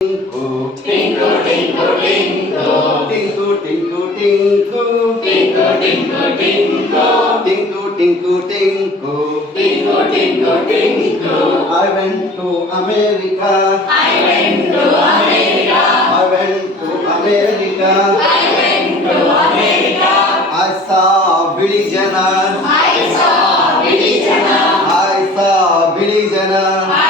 Tinku, tinku, tinku, tinku. Tinku, tinku, tinku. Tinku, tinku, tinku. Tinku, tinku, tinku. Tinku, tinku, tinku. I went to America. I went to America. I went to America. I went to America. I saw Billy Jenner. I saw Billy Jenner. I saw Billy Jenner.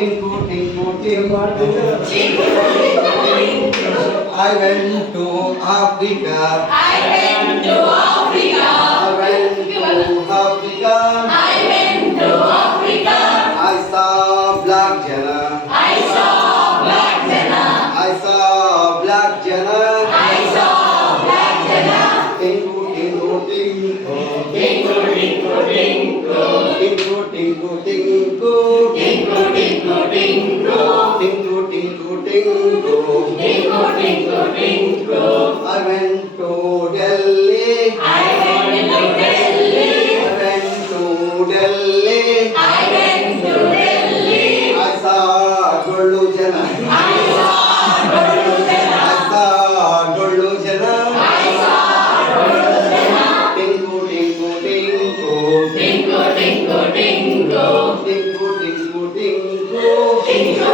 tinku Tinku tinku tinku I went to Africa. I went to Africa. I went to Africa. I went to Africa. I saw black jana I saw black jana I saw black jana I saw black jana Tinku tinku tinku Tinku tinku tinku Tinku tinku tinku Tinku tinku ding-do. Ding-do, ding-do, ding-do. Ding-do, ding-do. I went to Delhi.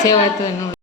સેવા તો